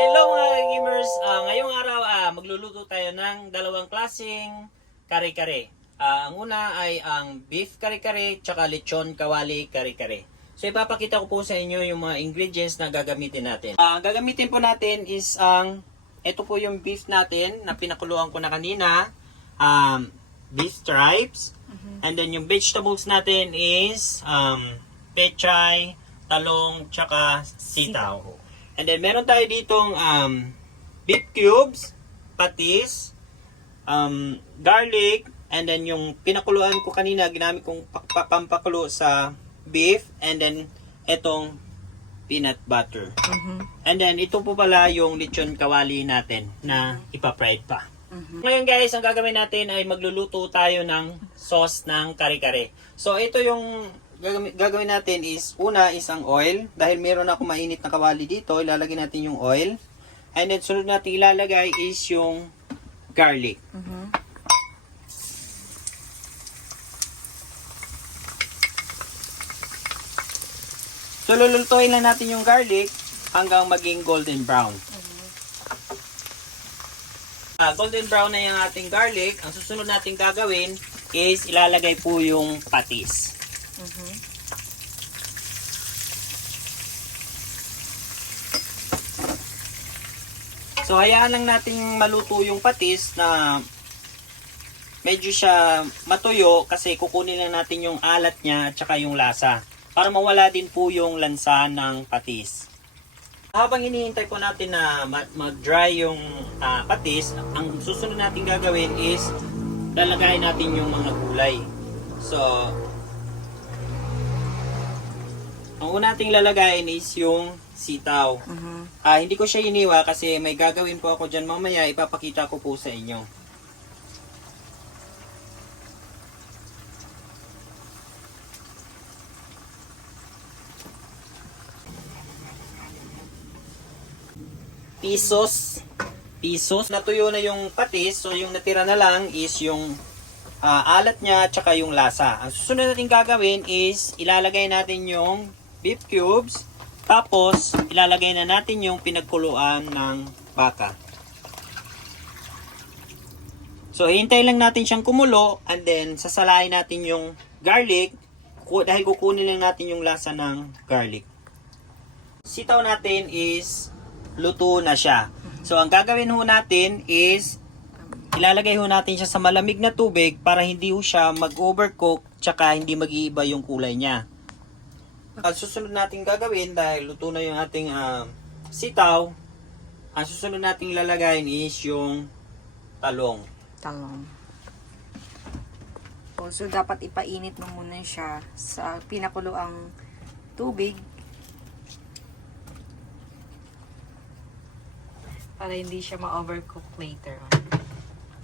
Hello mga gamers! Ngayong araw magluluto tayo ng dalawang klaseng kare-kare. Ang una ay ang beef kare-kare tsaka lechon kawali kare-kare. So ipapakita ko po sa inyo yung mga ingredients na gagamitin natin. Ang gagamitin po natin is ito po yung beef natin na pinakuluan ko na kanina. Beef stripes. And then yung vegetables natin is pechay, talong, tsaka sitaw. And then meron tayo ditong beef cubes, patis, garlic, and then yung pinakuluan ko kanina, ginamit kong pampakulo sa beef, and then etong peanut butter. And then ito po pala yung lechon kawali natin na ipa-fried pa. Ngayon guys, ang gagawin natin ay magluluto tayo ng sauce ng kare-kare. So ito yung gagawin natin is, una is ang oil. Dahil meron ako mainit na kawali dito, ilalagay natin yung oil. And then sunod natin ilalagay is yung garlic. So lulutuin lang natin yung garlic hanggang maging golden brown. Golden brown na yung ating garlic. Ang susunod natin gagawin is ilalagay po yung patis. So hayaan lang natin maluto yung patis na medyo siya matuyo kasi kukunin lang natin yung alat niya at saka yung lasa para mawala din po yung lansa ng patis. Habang hinihintay po natin na mag-dry yung patis, ang susunod natin gagawin is lalagay natin yung mga gulay. So ang una nating lalagayin is yung sitaw. Hindi ko siya iniwa kasi may gagawin po ako dyan mamaya. Ipapakita ko po sa inyo. Pisos. Natuyo na yung patis. So yung natira na lang is yung alat niya at saka yung lasa. Ang susunod natin gagawin is ilalagay natin yung beef cubes. Tapos, ilalagay na natin yung pinagkuluan ng baka. So, hintay lang natin siyang kumulo and then sasalain natin yung garlic dahil kukunin lang natin yung lasa ng garlic. Sitaw natin is luto na siya. So, ang gagawin ho natin is ilalagay ho natin siya sa malamig na tubig para hindi ho siya mag-overcook tsaka hindi mag-iiba yung kulay niya. Ang susunod natin gagawin dahil luto na yung ating sitaw, ang susunod nating lalagayin is yung talong. So, dapat ipainit mo muna siya sa pinakuloang tubig para hindi siya ma-overcook later on.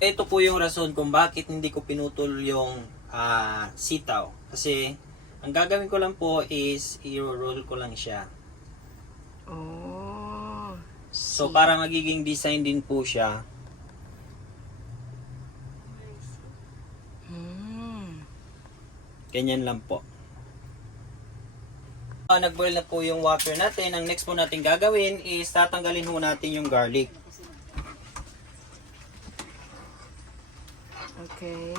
Ito po yung rason kung bakit hindi ko pinutol yung sitaw. Kasi ang gagawin ko lang po is i-roll ko lang siya. So para magiging design din po siya. Ganyan lang po. Nag-boil na po yung water natin. Ang next po natin gagawin is tatanggalin po natin yung garlic. Okay.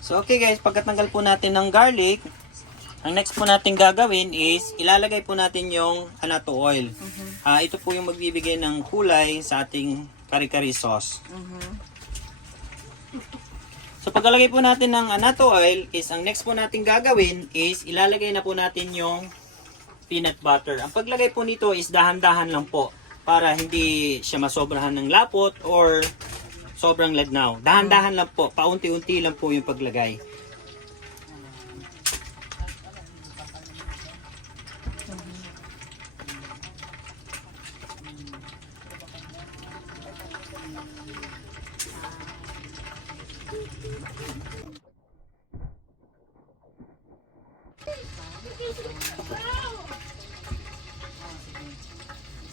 So okay guys, pagkatanggal po natin ng garlic, ang next po natin gagawin is ilalagay po natin yung anato oil. Ito po yung magbibigay ng kulay sa ating kare-kare sauce. So pagkalagay po natin ng anato oil is ang next po natin gagawin is ilalagay na po natin yung peanut butter. Ang paglagay po nito is dahan-dahan lang po para hindi siya masobrahan ng lapot or sobrang ladnaw. Dahan-dahan lang po, paunti-unti lang po yung paglagay.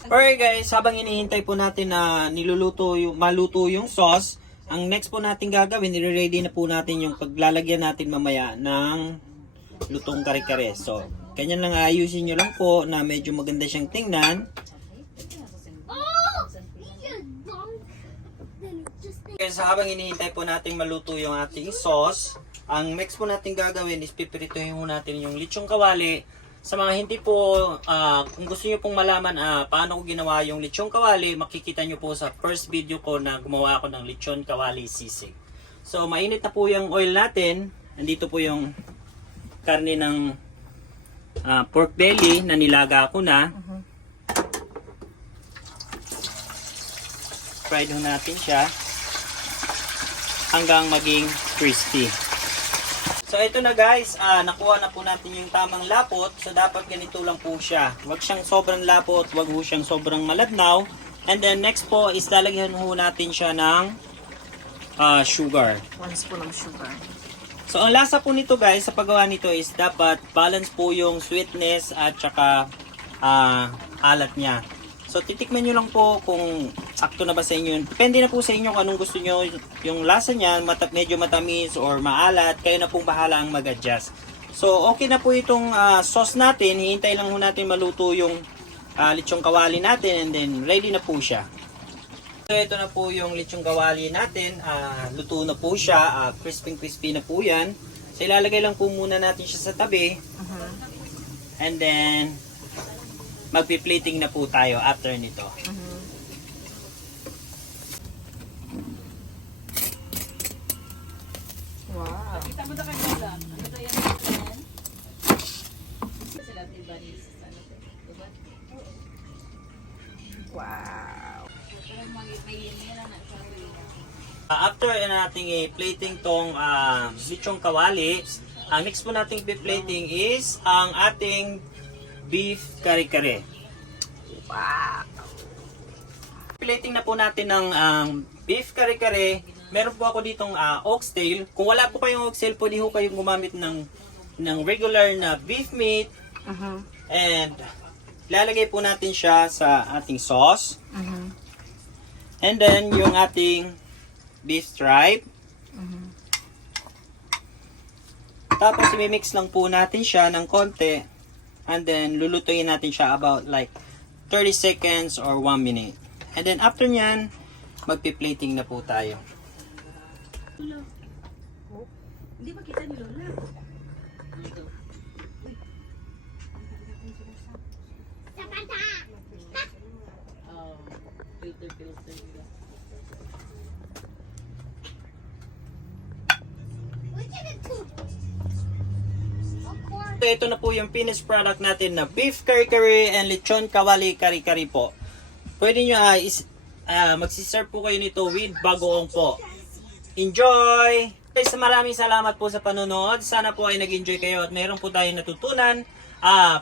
Alright guys, habang hinihintay po natin na maluto yung sauce, ang next po natin gagawin, nire-ready na po natin yung paglalagyan natin mamaya ng lutong kare-kare. So, ganyan lang ayusin nyo lang po na medyo maganda siyang tingnan. Guys, habang hinihintay po natin maluto yung ating sauce, ang next po natin gagawin is pipirituhin po natin yung lechong kawali. Sa mga hindi po, kung gusto nyo pong malaman paano ko ginawa yung lechong kawali, makikita nyo po sa first video ko na gumawa ako ng lechon kawali sisig. So, mainit na po yung oil natin. Nandito po yung karne ng pork belly na nilaga ko na. Fried ho natin siya hanggang maging crispy. So ito na guys, nakuha na po natin yung tamang lapot. So dapat ganito lang po siya. Huwag siyang sobrang lapot, huwag ho siyang sobrang maladnaw. And then next po is lalagyan ho natin siya ng sugar. 1 spoon ng sugar. So ang lasa po nito guys, sa paggawa nito is dapat balance po yung sweetness at saka alat niya. So titikman nyo lang po kung sakto na ba sa inyo. Depende na po sa inyo kung anong gusto nyo. Yung lasa niya, medyo matamis or maalat, kayo na pong bahala ang mag-adjust. So okay na po itong sauce natin. Hihintay lang po natin maluto yung lechong kawali natin and then ready na po siya. So ito na po yung lechong kawali natin. Luto na po siya. Crispy na po yan. So ilalagay lang po muna natin siya sa tabi. And then magpi-plating na po tayo after nito. Wow. Wow. After nating i-plating tong lechong kawali, ang next po nating i-plating is ang ating beef kare-kare. Wow. Plating na po natin ng beef kare-kare. Meron po ako ditong oxtail. Kung wala po kayong oxtail, pwede po kayong gumamit ng regular na beef meat. And lalagay po natin siya sa ating sauce. And then yung ating beef stripe. Tapos i-mix lang po natin siya ng konti. And then lulutuin natin siya about like 30 seconds or 1 minute. And then after nyan, magpi-plating na po tayo. Hindi ba kita ni Lola? So, ito na po yung finished product natin na beef kare-kare and lechon kawali kare-kare po. Pwede nyo magsiserve po kayo nito with bagoong po. Enjoy! Guys, maraming salamat po sa panonood. Sana po ay nag-enjoy kayo at mayroon po tayong natutunan.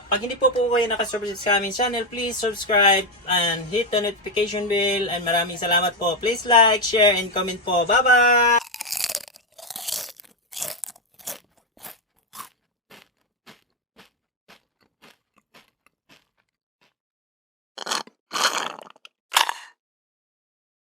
Pag hindi po kayo nakasubscribe sa aming channel, please subscribe and hit the notification bell. And maraming salamat po. Please like, share, and comment po. Bye-bye!